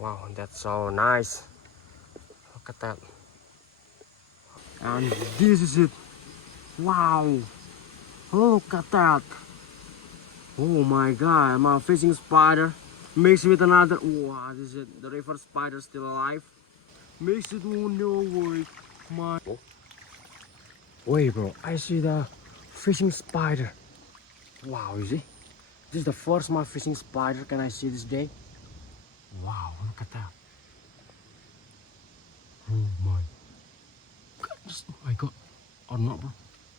Wow, that's so nice. Look at that. And this is it. Wow. Look at that. Oh my god, I'm a fishing spider. Mixed with another. Wow, this is it. The river spider still alive. Mixed it. Oh no way. My. Wait, bro. I see the fishing spider. Wow, you see? This is the first my fishing spider can I see this day. Wow, look at that. Oh my goodness. Oh my god. Or not, bro.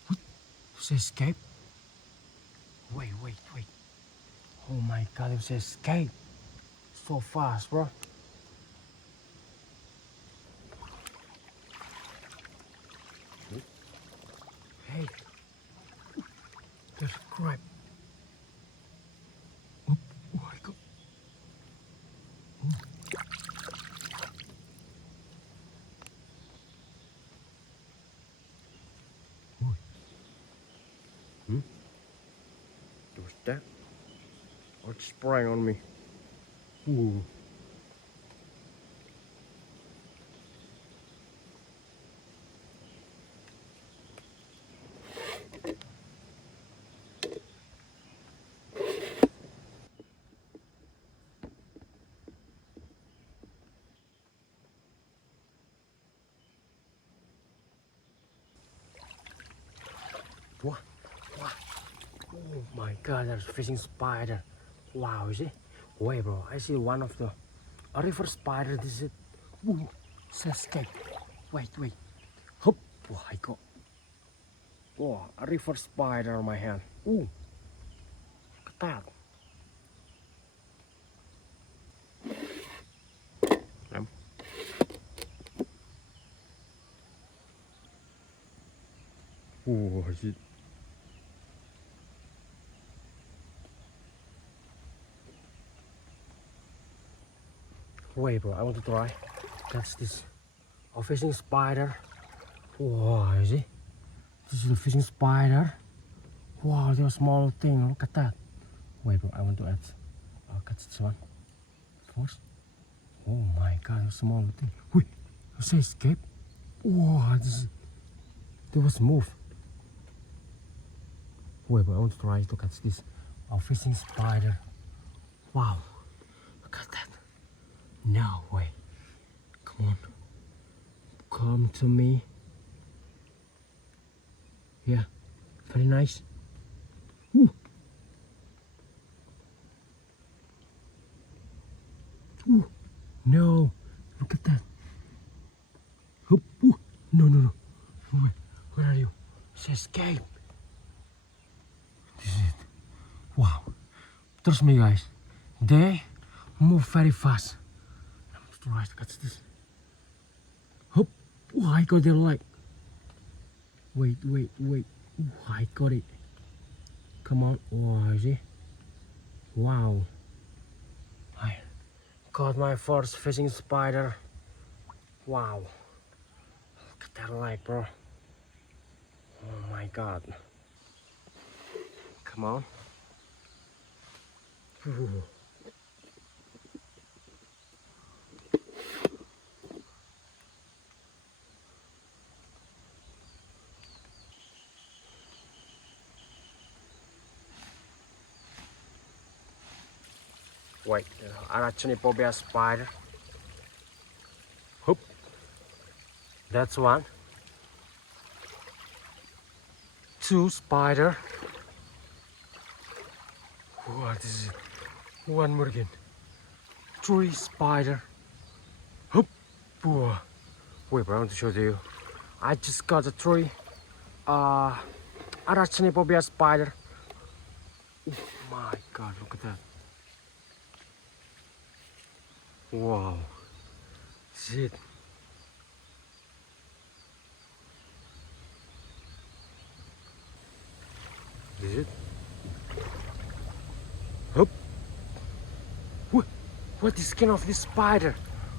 What? It's escape? Wait. Oh my god, it escape. So fast, bro. Hey. There's a crab. Oh my god. What's that? Oh, it's spraying on me. Ooh. What? Oh my god, there's a fishing spider. Wow, you see? Wait, bro, I see one of the a river spider. This is it. Ooh, it's escape. Wait. Hop. Oh, I got. Oh, a river spider on my hand. Ooh, look at that. Oh, shit. Wait, bro, I want to try. That's this. A fishing spider. Wow, you see? This is a fishing spider. Wow, they're a small thing. Look at that. Wait, bro, I want to add. I'll catch this one first. Oh my god, a small thing. Wait, you say escape? Wow, there was move. Wait, but I want to try to catch this. A fishing spider. Wow, look at that. No way. Come on. Come to me. Yeah, very nice. Ooh. Ooh. No, look at that. Ooh. No. Wait, where are you? She escaped. This is it. Wow. Trust me, guys. They move very fast. I'm trying to catch this. Hop. Oh, I got their leg. Wait. Oh, I got it. Come on. Oh, you see? Wow. I caught my first fishing spider. Wow. Look at that leg, bro. Oh my god. Come on. Ooh. Wait, Arachnid spider. Hoop. That's one. 2 spider. What is it? 1 more again. 3 spider. Hoop. Wait, I want to show you. I just got a 3 Arachnid spider. Oh my god, look at that. Wow. Shit. Is it? Hup. What is the skin of this spider?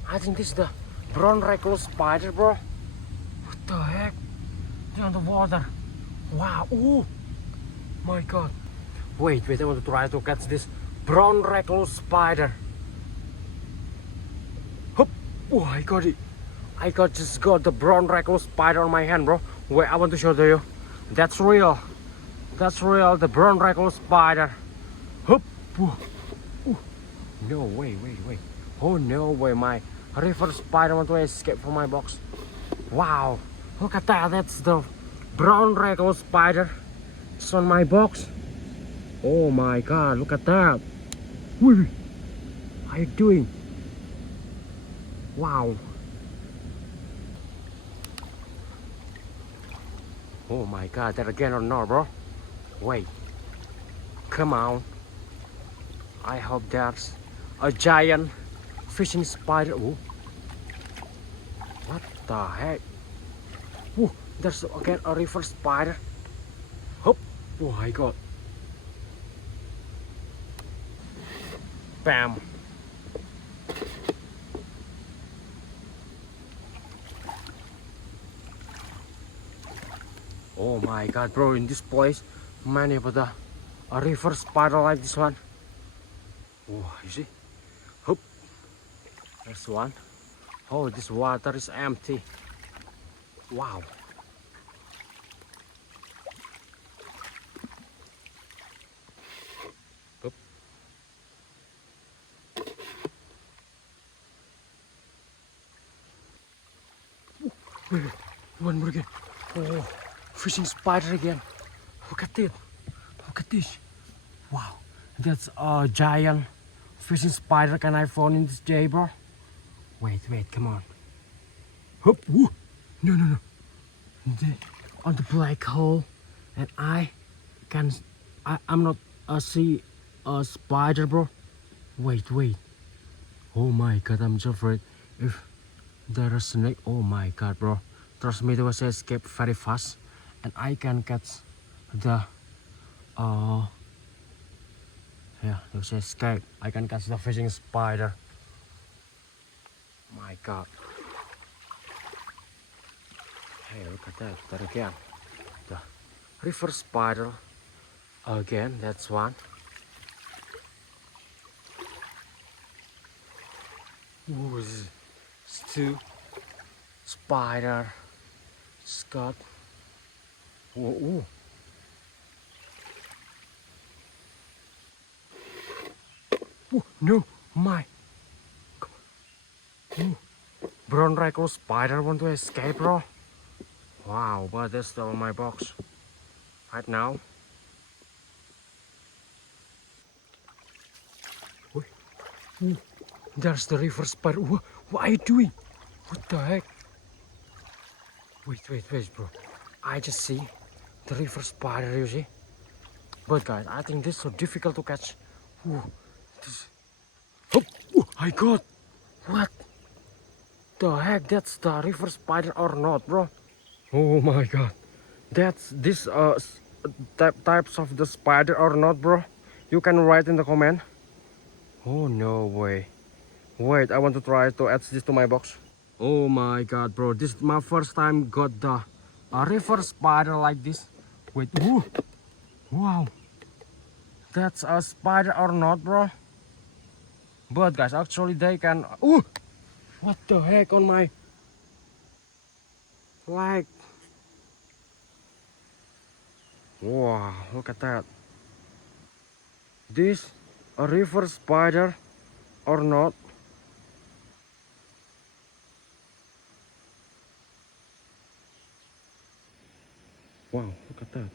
I think this is the brown recluse spider, bro. What the heck? They're on the water. Wow. Oh my god. Wait, I want to try to catch this brown recluse spider. Oh, I got it. Just got the brown recluse spider on my hand, bro. Wait, I want to show you. That's real. That's real. The brown recluse spider. Hup. Ooh. Ooh. No way, wait. Oh no way, my river spider want to escape from my box. Wow. Look at that. That's the brown recluse spider. It's on my box. Oh my god, look at that. Wait. How you doing? Wow. Oh my god, that again or not, bro? Wait. Come on. I hope that's a giant fishing spider. Ooh. What the heck? Ooh, there's again a river spider. Hop. Oh my god. Bam. Oh my god, bro, in this place many of the a river spider like this one. Oh, you see? Hoop. There's one. Oh, this water is empty. Wow. Hoop. One more again. Oh, fishing spider again. Look at it. Look at this. Wow, that's a giant fishing spider can I found in this day, bro. Wait, come on. Hoop. Ooh. No. On the black hole, and I'm not see a spider, bro. Wait. Oh my god, I'm so afraid if there is a snake. Oh my god, bro. Trust me, they will escape very fast, and I can catch the yeah, they will escape. I can catch the fishing spider. My god. Hey, look at that again. The river spider again. That's one. Ooh, this is two spider. Scott. Ooh. Ooh, no, my. Ooh. Brown recluse spider want to escape, bro. Wow, but they're still in my box right now. Ooh. There's the river spider. Ooh, what are you doing? What the heck? Wait, bro. I just see the river spider, you see? But guys, I think this is so difficult to catch. Ooh, this. Oh, ooh, I got. What the heck? That's the river spider or not, bro? Oh my god. That's this types of the spider or not, bro? You can write in the comment. Oh no way. Wait, I want to try to add this to my box. Oh my god, bro. This is my first time got the river spider like this. Wait, ooh. Wow. That's a spider or not, bro? But guys, actually they can. Ooh. What the heck on my like? Wow, look at that. This a river spider or not? Wow, look at that.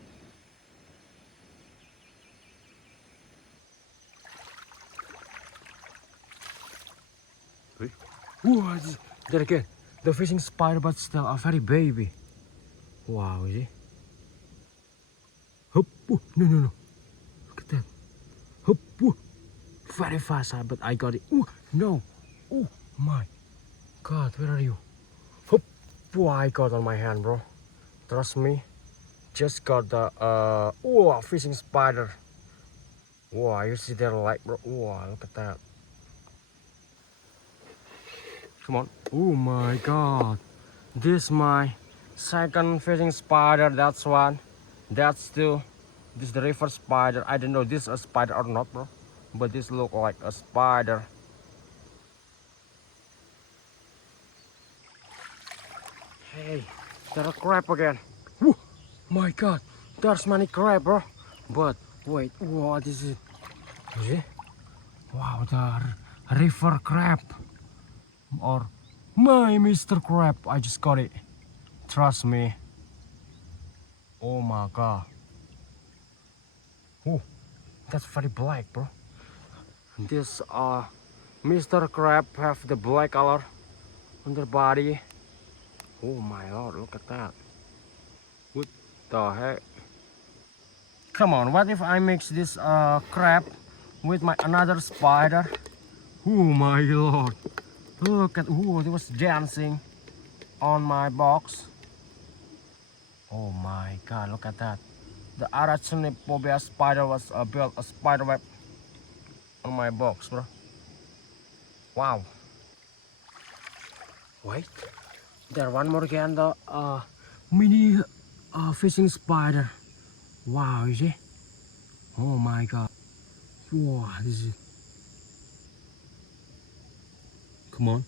Wait. Whoa, there again. The fishing spider, but still a very baby. Wow, you see? Hop, no. Look at that. Hop, very fast, but I got it. Ooh, no. Oh my god, where are you? Hop, I got on my hand, bro. Trust me. Just got the fishing spider. Wow, you see their leg, bro. Wow, look at that. Come on. Oh my god. This my second fishing spider. That's one. That's two. This is the river spider. I don't know this is a spider or not, bro. But this look like a spider. Hey, there's a crab again. Woo, my god, there's many crab, bro. But wait, what is it? Is it? Wow, the river crab. Or my Mr. Crab. I just got it. Trust me. Oh my god. Oh, that's very black, bro. This Mr. Crab have the black color on their body. Oh my lord, look at that. What the heck? Come on, what if I mix this crab with my another spider? Oh my lord. Look at, oh, it was dancing on my box. Oh my god, look at that. The Arachnid spider was built a spider web on my box, bro. Wow. Wait, there one more again, the mini fishing spider. Wow, you see? Oh my god. Wow, this is... Come on.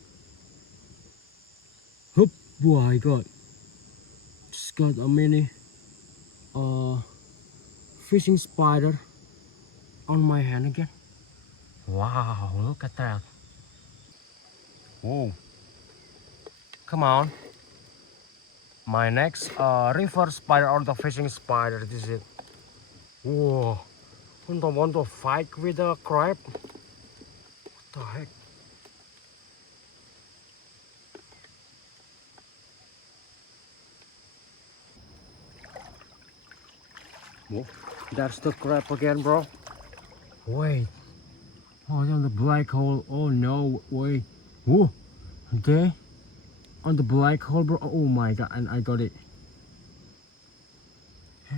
Hoop, oh my god. Just got a mini fishing spider on my hand again. Wow, look at that. Whoa. Come on. My next river spider or the fishing spider. This is it. Whoa. I don't want to fight with a crab. What the heck? Whoa. That's the crab again, bro. Wait. Oh, on the black hole. Oh no. Wait. Whoa. Okay. On the black hole, bro. Oh my god. And I got it. Hey.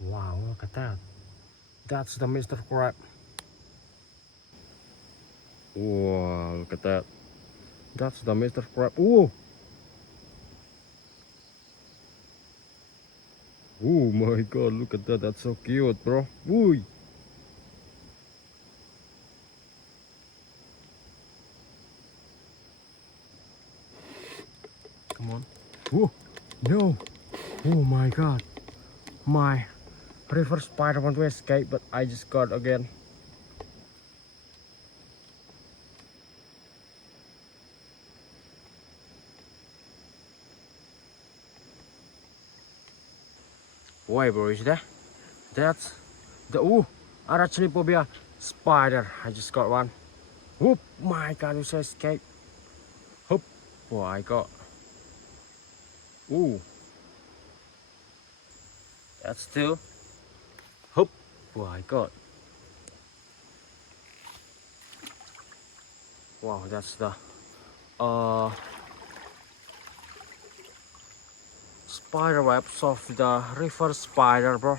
Wow, look at that. That's the Mr. Crab. Wow, look at that. That's the Mr. Crab. Whoa. Oh my god, look at that. That's so cute, bro. Woo. Come on. Oh, no. Oh my god. My river spider want to escape, but I just got again. Why, bro, is that? That's the Arachnid spider. I just got one. Oh my god, it's escape. Hoop. Oh, I got. Ooh. That's two. Hoop. Oh, I got. Wow, that's the spider webs of the river spider, bro.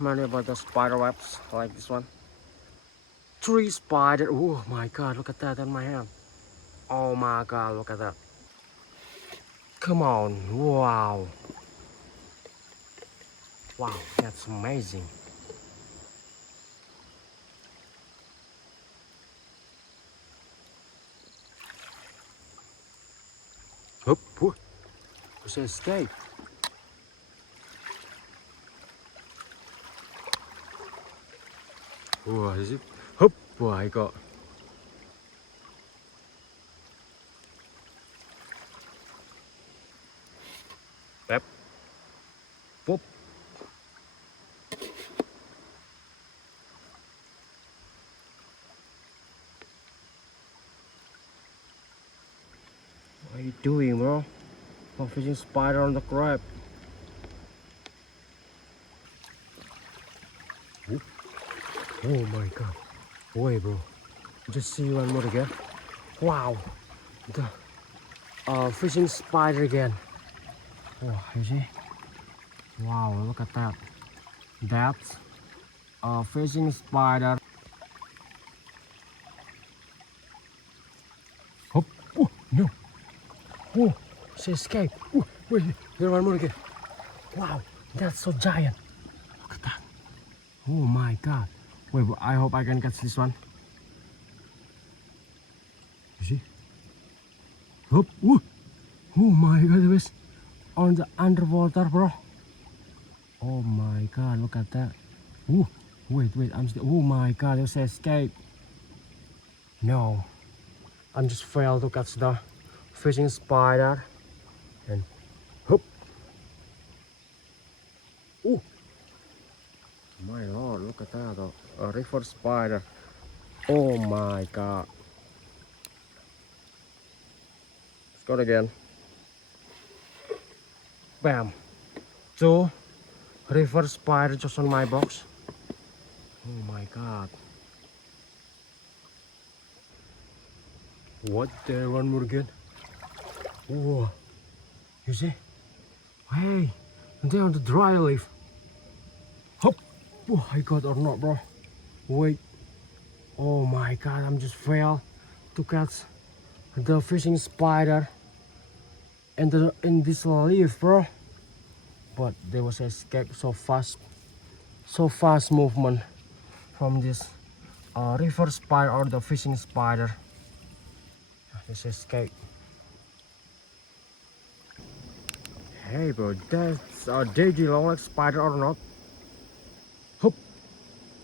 Many about the spider webs like this one. Three spider. Oh my god, look at that on my hand. Oh my god, look at that. Come on. Wow. Wow, that's amazing. Hoop. It's escape. Oh, is it? Hoop. Oh, I got. Yep. Whoop. What are you doing, bro? I'm fishing spider on the crab. Whoop. Oh my god. Wait, bro. Just see one more again. Wow. The fishing spider again. Oh, you see? Wow, look at that. That's a fishing spider. Oh, oh no. Oh, she escaped. Oh, wait, there's one more again. Wow, that's so giant. Look at that. Oh my god. Wait, I hope I can catch this one. You see? Oh, Oh my god, it was on the underwater, bro. Oh my god, look at that. Ooh, wait, I'm still. Oh my god, there's an escape. No, I'm just failed to catch the fishing spider. And hoop. Ooh, my lord, look at that. A river spider. Oh my god. Let's go again. Bam. Two river spider just on my box. Oh my god. What? There, one more again. Whoa. You see? Hey, they're on the dry leaf. Hop. Oh, I got or not, bro. Wait. Oh my god, I'm just failed to catch the fishing spider in this leaf, bro. But there was escape so fast movement from this river spider or the fishing spider. This escape. Hey bro, that's a deadly long-legged spider or not? Hoop.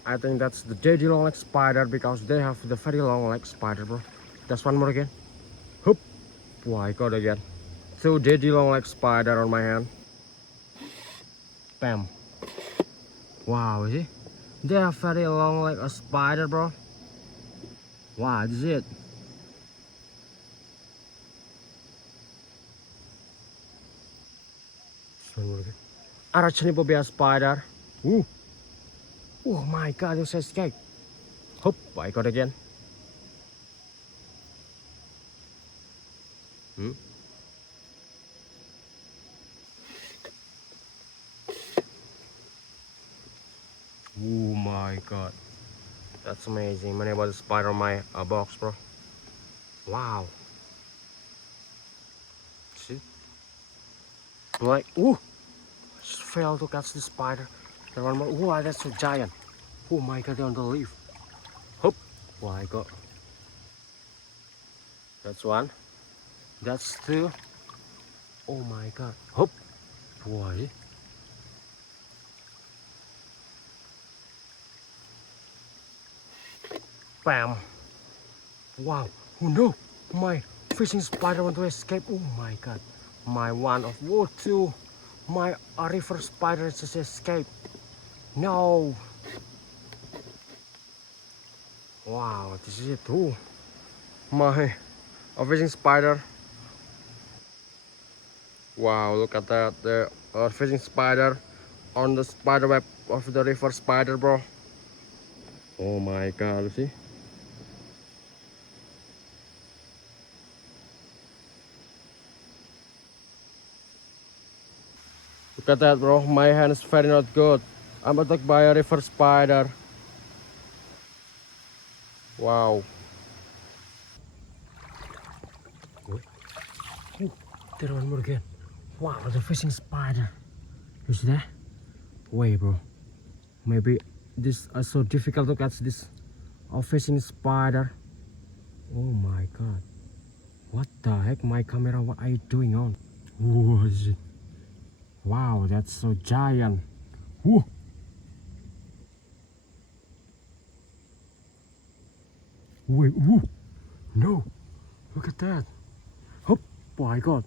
I think that's the deadly long-legged spider because they have the very long-legged spider, bro. That's one more again. Hoop. Oh, I got again. Two deadly long-legged spider on my hand. Bam. Wow, see? They have very long like a spider, bro. Wow, this is it. Arachnid spider. Ooh. Oh my god, you escape. Hoop, I got again. Hmm? Oh my god. That's amazing. Many about the spider on my box, bro. Wow. See? Like, ooh. Just failed to catch the spider. There one more. Wow, that's so giant. Oh my god, they're on the leaf. Hoop. Oh, I got. That's one. That's two. Oh my god. Hoop. Boy. Bam. Wow. Oh no. My fishing spider want to escape. Oh my god. My one of whoa two. My river spider just escaped. No. Wow, this is it too. My fishing spider. Wow, look at that. The fishing spider on the spider web of the river spider, bro. Oh my god, see? Look at that, bro. My hand is very not good. I'm attacked by a river spider. Wow. Ooh, there one more again. Wow, the fishing spider. You see that? Wait, bro. Maybe this is so difficult to catch this fishing spider. Oh my god. What the heck? My camera, what are you doing on? What is it? Wow, that's so giant. Whoa. Wait, whoa. No. Look at that. Oh my god.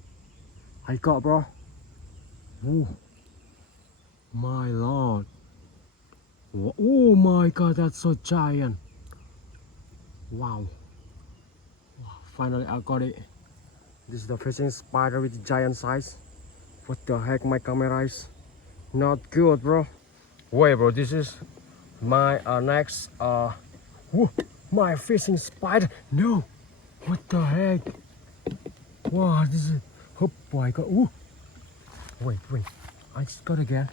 I got, bro. Whoa. My lord. Oh my god, that's so giant. Wow. Finally, I got it. This is the fishing spider with giant size. What the heck? My camera is not good, bro. Wait, bro. This is my next. Whoa, my fishing spider. No. What the heck? Wow, this is. Oh my god. Ooh. Wait. I just got again.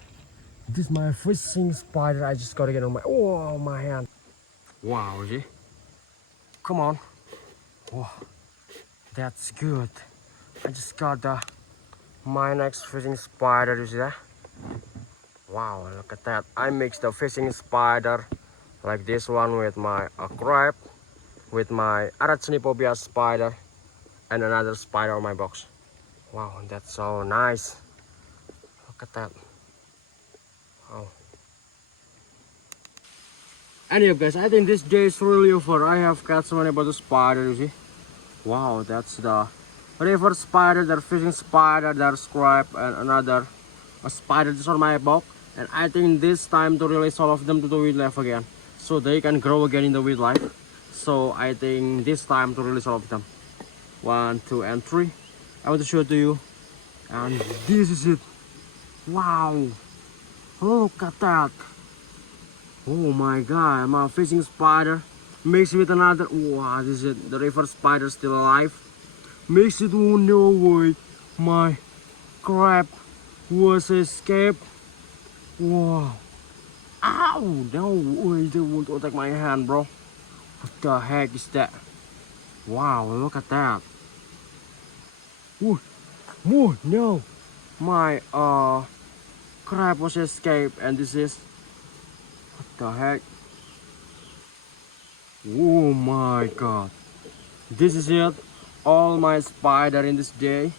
This is my fishing spider. I just got again on my. Oh, my hand. Wow, see? Come on. Wow. That's good. I just got my next fishing spider. You see that? Wow, look at that. I mixed the fishing spider like this one with my crab, with my Arachnid spider, and another spider on my box. Wow, that's so nice. Look at that. Wow. Anyway guys, I think this day is really over. I have got so many about the spider, you see. Wow, that's the river spider, the fishing spider, there's crab, and another a spider just on my box. And I think this time to release all of them to the wildlife again, so they can grow again in the wildlife. So I think this time to release all of them. 1, 2, and 3. I want to show it to you. And this is it. Wow. Look at that. Oh my god, my fishing spider mixed with another. Wow, this is it. The river spider still alive. Mixed it. Oh no way. My crab was escaped. Wow. Ow! No way. They won't attack my hand, bro. What the heck is that? Wow, look at that. Ooh. Oh no. My crab was escaped, and this is what the heck? Oh my god. This is it. All my spider in this day.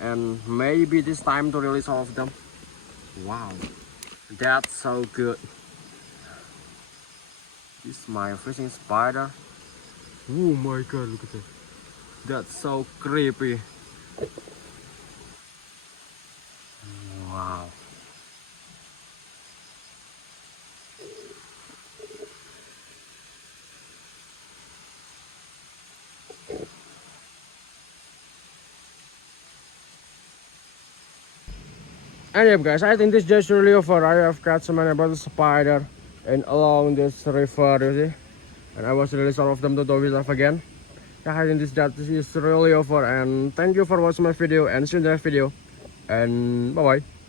And maybe this time to release all of them. Wow. That's so good. This is my fishing spider. Oh my god, look at that. That's so creepy. Wow. Anyway guys, I think this just really over. I have got so many about the spider and along this river, you see. And I was release all of them to the wildlife again. Yeah, I think this is really over, and thank you for watching my video, and see you in the next video, and bye bye.